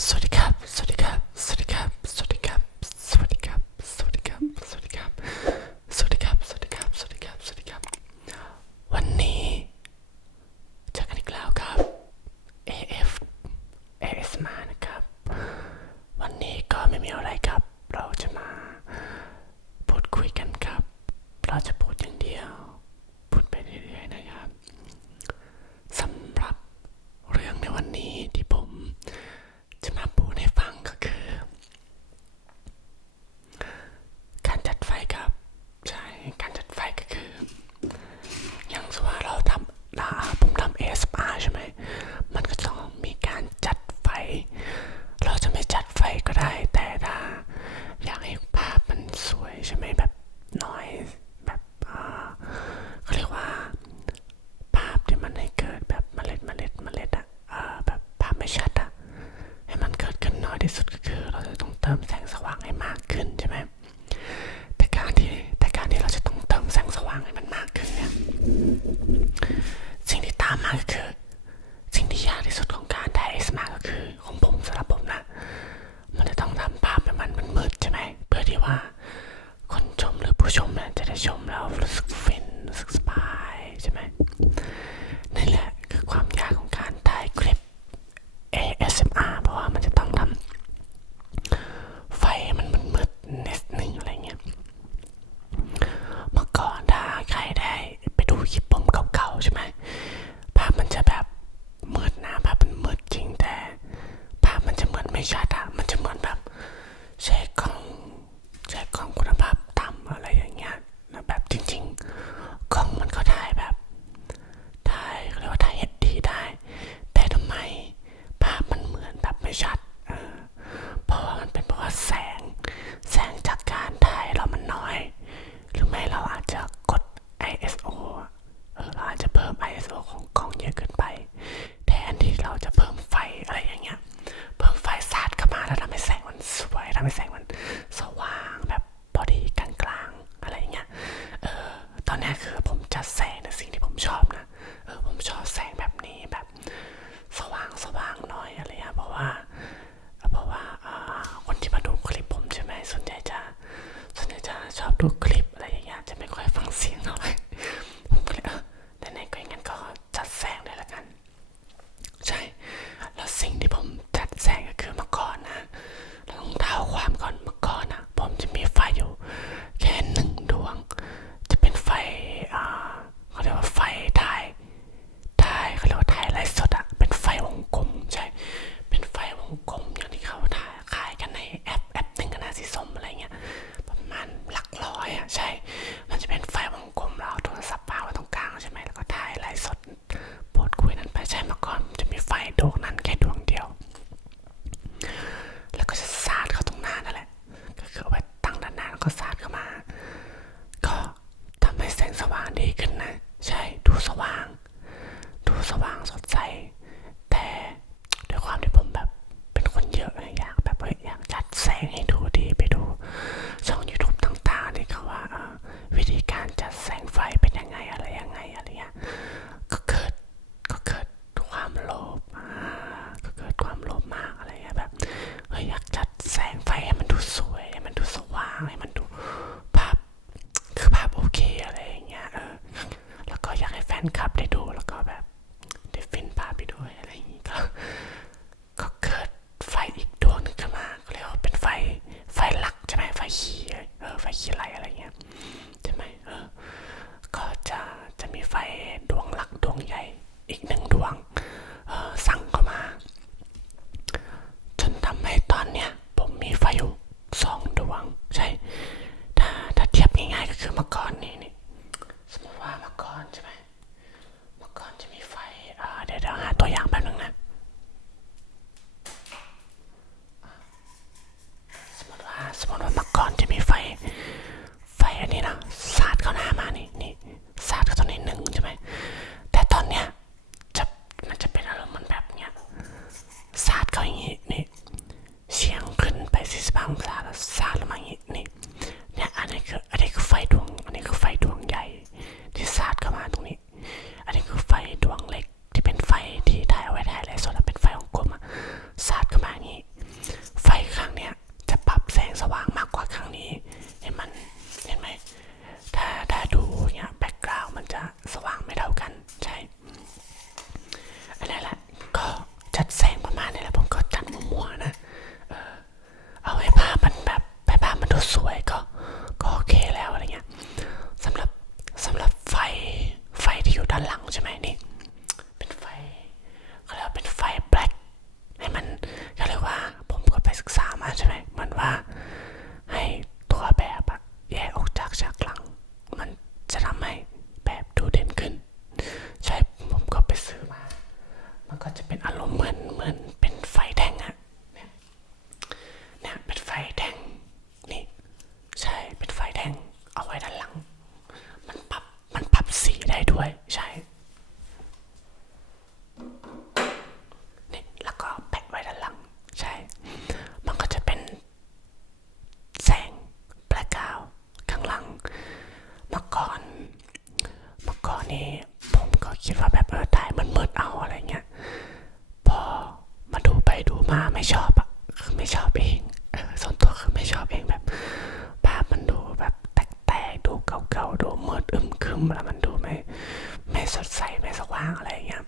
Sonic. me shut ไฟดวนั้นแค เอาไว้ด้านหลัง มันปรับมันปรับสีได้ด้วยใช่นี่แล้วก็แปะไว้ด้านหลัง ใช่ มันก็จะเป็นแสงแบล็กเอาข้างหลัง เมื่อก่อนเมื่อก่อนนี้ผมก็คิดว่าแบบเออถ่ายมืดเอาอะไรเงี้ย พอมาดูไปดูมาไม่ชอบอะคือไม่ชอบเอ 没事换下来一样。